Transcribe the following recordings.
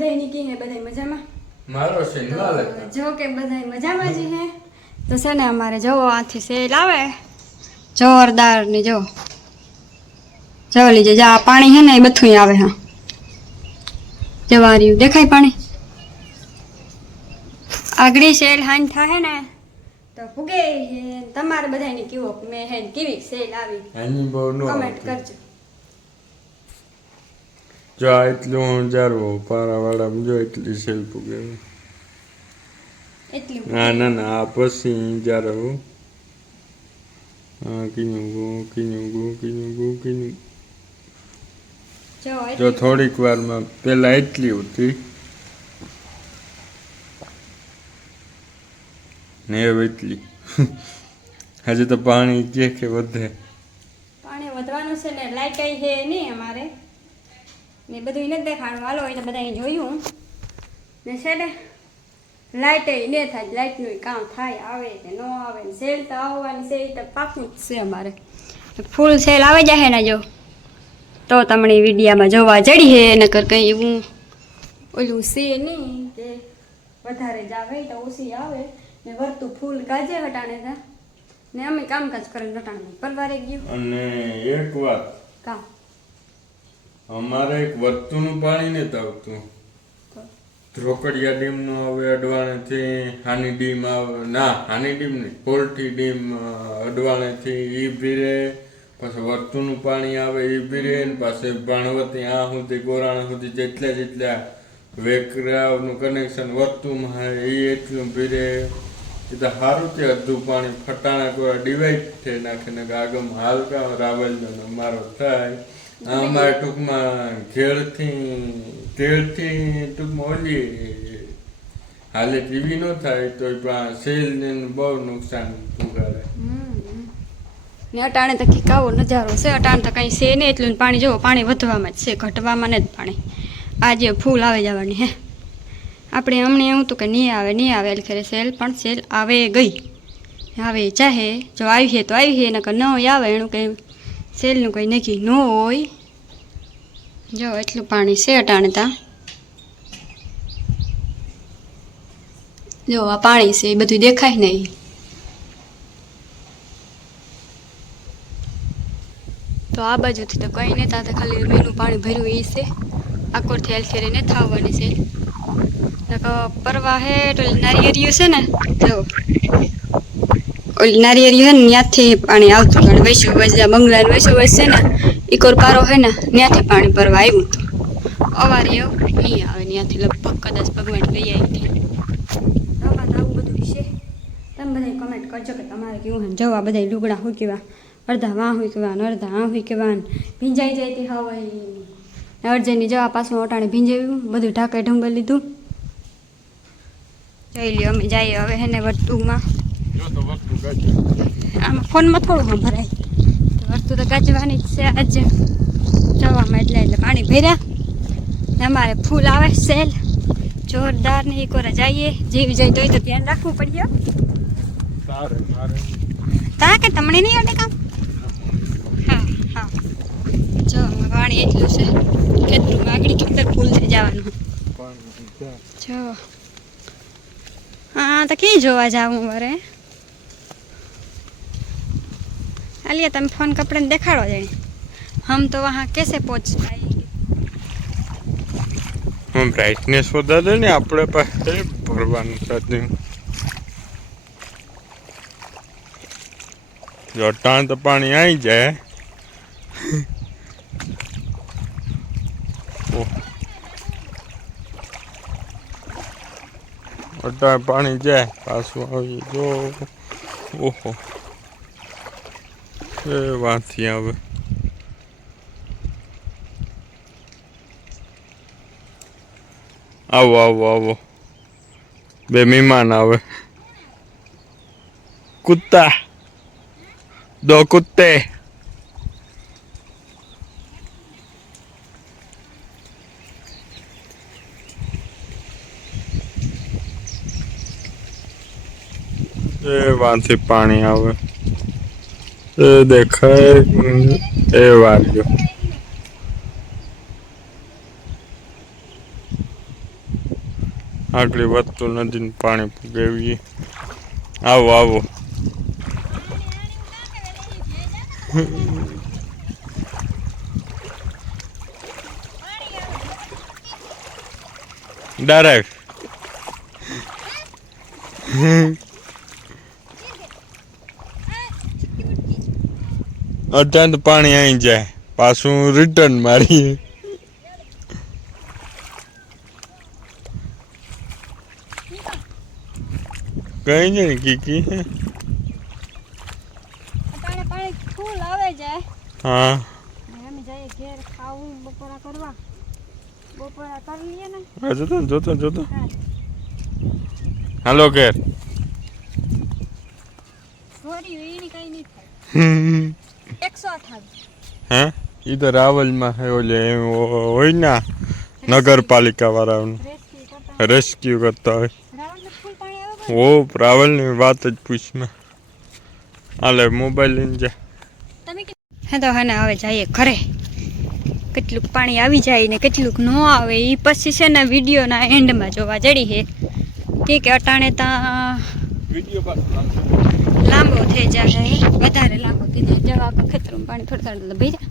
બધાય નીકી હે બધાય મજામાં? મારો છે ના જો કે બધાય મજામાં જ હે તો છે ને અમારે જો આથી સેલ આવે. જોરદારની જો. જો લીજે જા પાણી હે ને એ બધું આવે હા. જવાર્યું દેખાય પાણી? આગળી સેલ હાન થાય ને તો ફુગે હે તમારે બધાની કેવો મેં હે કેવી સેલ આવી. કમેન્ટ કરજો. જો આ એટલું હું જારવો પારાવાળા જો એટલી સેલ પૂગે ના ના ના આ પછી જારવું હા કીનું ગુ કીનું ગુ કીનું ગુ કીનું જો થોડીક વારમાં પેલા એટલી હતી. ને હવે એટલી. હજી તો પાણી કે કે વધે. પાણી વધવાનું છે ને લાઈટ આવી છે નહીં અમારે. ને બધું એને જ દેખાડું હાલો એટલે બધા જોયું. ને છે ને લાઈટ ને થાય લાઈટનું કામ થાય આવે કે ન આવે ને સેલ તો આવવાની છે એ તો પાકું જ છે અમારે. ફૂલ સેલ આવે જાય ને જો. તો તમને વિડીયામાં જોવા જડી હે નકર કંઈ એવું ઓલું છે નહીં કે વધારે જ આવે તો ઓછી આવે. ને વર્તું ફૂલ કાજે હટાણે તા. ને અમે કામકાજ કરીને હટાણે. પરવારે ગયું. અને એક વાત. કામ. અમારે એક વર્તુનું પાણી નથી આવતું. ધ્રોકડિયા ડેમનું હવે અડવાણેથી, હાની ડીમ આવે, ના, હાની ડીમ નહીં, પોલટી ડીમ અડવાણે અડવાણેથી એ ભીરે, પછી વર્તુનું પાણી આવે એ ભીરે પાછી ભાણવતી આ સુધી, ગોરાણા સુધી જેટલા જેટલા વેકરાનું કનેક્શન વર્તુમાં હે એ એટલું ભીરે. એ તો સારું છે અડધું પાણી, ફટાણા કોઈ ડિવાઈડ થઈ નાખે ને આગમ હાલકા રાવલનો અમારો થાય. અમારે ટૂંકમાં ઘેરથી ઘેરથી ટૂંકમાં ઓલી હાલે ટીવી ન થાય તો સેલ ને બહુ નુકસાન પુગાડે ને અટાણે તો આવો નજારો છે. અટાણે તો કંઈ છે નહીં, એટલું પાણી જુઓ પાણી વધવામાં જ છે. ઘટવામાં નથી પાણી. આજે ફૂલ આવે જવાની હે. આપણે અમને એવું હતું કે નહીં આવે નહીં આવે, એટલે ખરે સેલ પણ સેલ આવે ગઈ. આવે ચાહે, જો આવી છે તો આવી છે નકર ન આવે એનું કંઈ સેલનું કંઈ નક્કી ન હોય. જો, એટલું પાણી છે અટાણતા. જો, આ પાણી છે, એ બધું દેખાય નહીં. તો આ બાજુથી તો કંઈ નહીં ત્યાં તો ખાલી મીનું પાણી ભર્યું એ છે. આકોરથી હેલ્થેરી ને થવાની છે. પરવા હે તો નારિયેરિયું છે ને, જો. ઓલી નારિયેરિયું છે ને ત્યાંથી પાણી આવતું અને વૈશ્વ વજા બંગલા વૈશ્વ વસે ને ઇકોર પારો હે ને ત્યાંથી પાણી ભરવા આવ્યું હતું. અવારે એવું નહીં આવે ત્યાંથી લગભગ કદાચ ભગવાન લઈ આવી હતી તમે બધા કમેન્ટ કરજો કે તમારે કેવું હે જવા બધા લુગડા હું કેવા અડધા વાં હોય કેવા અડધા આ હોય કેવા ભીંજાઈ જાય તે હવે અર્જનની જવા પાછું અટાણે ભીંજાવ્યું બધું ઢાંકાઈ ઢુંગર લીધું. જોઈ લ્યો અમે, જઈએ હવે હેને વર્તુમાં આમાં ફોનમાં થોડું સંભળાય વસ્તુ તો ગાજવાની જ છે આજે. જવામાં એટલે એટલે પાણી ભર્યા. અમારે ફૂલ આવે સેલ. જોરદાર ને એક વાર જઈએ. જીવ જાય તોય તો ધ્યાન રાખવું પડ્યો તા કે તમને નહીં અડે કામ? હા હા. જો પાણી એટલું છે ખેતરમાં આગળ ખેતર ફૂલ થઈ જવાનું. જો. હા, તો ક્યાં જોવા જાવું મારે. આલિયા તમે ફોન કપડાને દેખાડો જઈને હમ તો વહાં કેસે પહોંચ હું બ્રાઇટનેસ વધારે ને આપણે પાસે ભરવાનું જો જટાણ તો પાણી આવી જાય અટાણ પાણી જાય પાછું આવી જો ઓહો વાંથી આવે આવો આવો આવો બે મહેમાન આવે કુત્તા દો કુત્તે વાંથી પાણી આવે દેખાય એ વાગ્યો આગળ વધતું નદીનું પાણી પગાવીએ આવો આવો. ડાયરેક્ટ. અટાણ પાણી આવી જાય. પાછું રિટર્ન મારીએ. કઈ કીકી. હા. ને ને. હા જોતો જોતો જોતો. હાલો ઘેર. સોરી એની કઈ નહીં થાય. હમ. એકસો અઠાવીસ હે? ઈ તો રાવલમાં હે ઓલે હોય ના નગરપાલિકા વાળાનું. રેસ્ક્યુ કરતા હોય. રાવણને ફૂલ પાણી ઓ રાવલની વાત જ પૂછમાં હાલે મોબાઈલ લઈને જા. હે તો હે હવે જઈએ ઘરે. કેટલુંક પાણી આવી જાય ને કેટલુંક ન આવે એ પછી છે ને વિડીયોના એન્ડમાં જોવા જડી છે કે કે અટાણે ત્યાં વીડિયો લાંબો થઈ જાય વધારે લાંબો થઈ જાય જવા ખેતરમાં પાણી થોડું થોડું ભાઈ જાય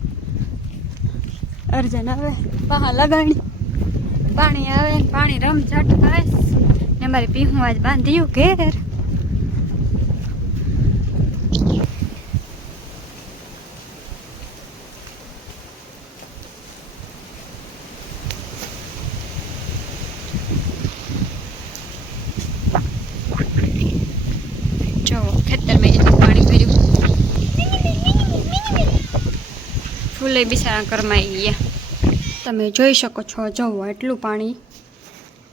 અર્જન આવે. પહા લગાણી પાણી આવે પાણી પાણી ચટ થાય. ને મારી પીહું આજ બાંધ્યું ઘેર. જો ખેતરમાં એટલું પાણી ભર્યું. ફૂલે બિસારા કરમાઈ ગયા. તમે જોઈ શકો છો જવો એટલું પાણી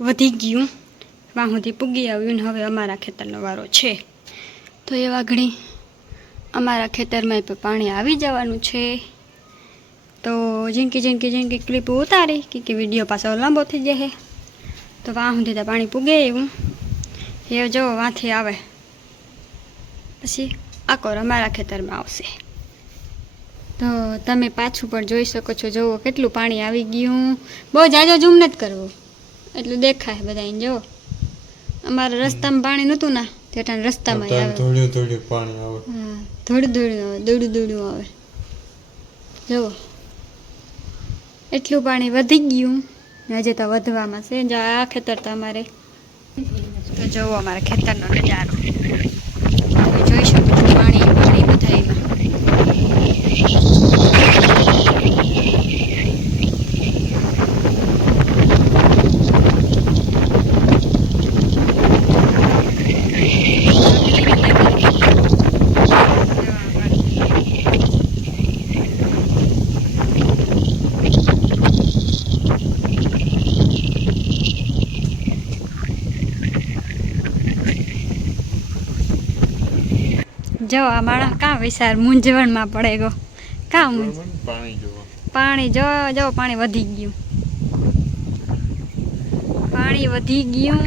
વધી ગયું. વાં સુધી પૂગી આવ્યું ને હવે અમારા ખેતરનો વારો છે. તો એ વાઘણી, અમારા ખેતરમાં પણ પાણી આવી જવાનું છે. તો જીંકી જીંકી જીંકી ક્લિપ ઉતારી કે કે વીડિયો પાછો લાંબો થઈ જશે. તો વાં સુધી પાણી પૂગે એવું. એ જો વાંથી આવે. પછી આકોર અમારા ખેતરમાં આવશે. તો તમે પાછું પણ જોઈ શકો છો જુઓ કેટલું પાણી આવી ગયું. બહુ જાજો ઝૂમ નથી કરવું. એટલું દેખાય બધાને જુઓ. અમારા રસ્તામાં પાણી નહોતું ના. તેટાને રસ્તામાં આવે. થોડું થોડું પાણી આવે. હા થોડું થોડું આવે દોડું દોડું આવે. જુઓ. એટલું પાણી વધી ગયું. હજે તો વધવામાં છે. જો આ ખેતર તો અમારે. તો જુઓ અમારા ખેતરનો નજારો. જોઈ પાણી બધા બધાયમાં જો આ માણસ કાં વિચાર મૂંઝવણમાં પડે ગયો કાં મૂંઝ પાણી જોવા પાણી જો જો પાણી વધી ગયું. પાણી વધી ગયું.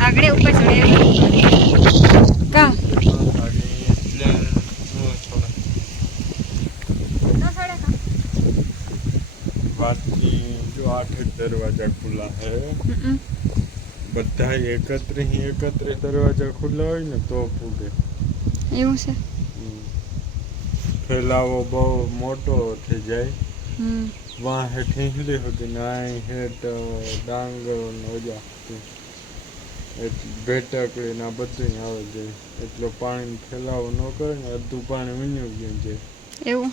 આગળ ઉપર ચડે. કા? ન જો આઠ દરવાજા ખુલ્લા હે. બધા એકત્રીસ એકત્રીસ દરવાજા ખુલ્લા હોય ને તો ફૂટે. એવું છે? ફેલાવો બહુ મોટો થઈ જાય. હમ. વાં હે હિંસલી હતી ને હે હેઠ ડાંગરો ને ઓજા ભેટકડી ને બધું આવે જાય. એટલો પાણી ફેલાવો ન કરે ને અડધું પાણી વીણ્યું ગયું જાય. એવું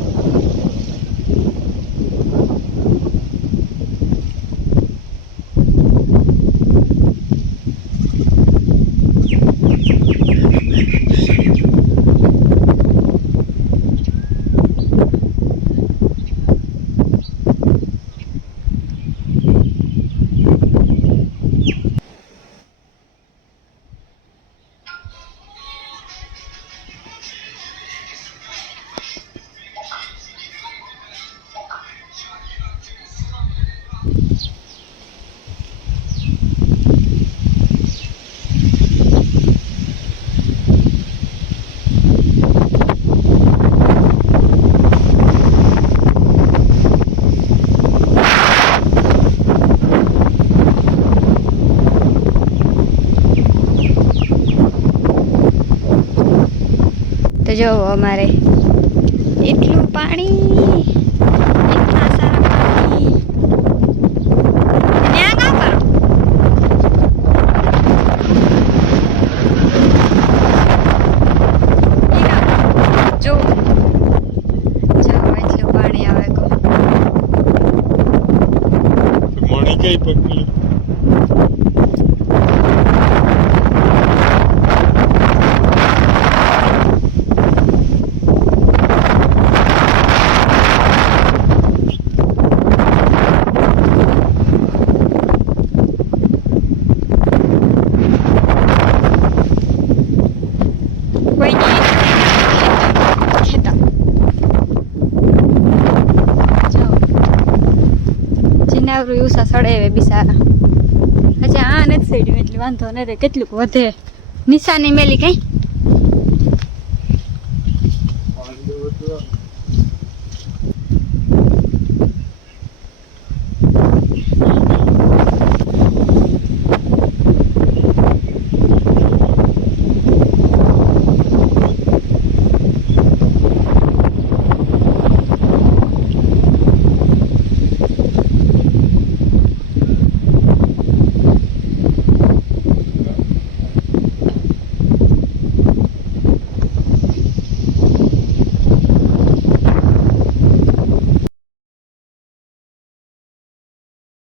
તો જો અમારે એટલું પાણી એટલા સારા પાણી. પાણી આવે મણી કોઈ નહીં ખેતા જો જીનાવરું ઉષા સડે એવે બિસારા. અચ્છા આ નથી સડ્યું, એટલે વાંધો નથી કેટલુંક વધે. નિશાની મેલી કઈ?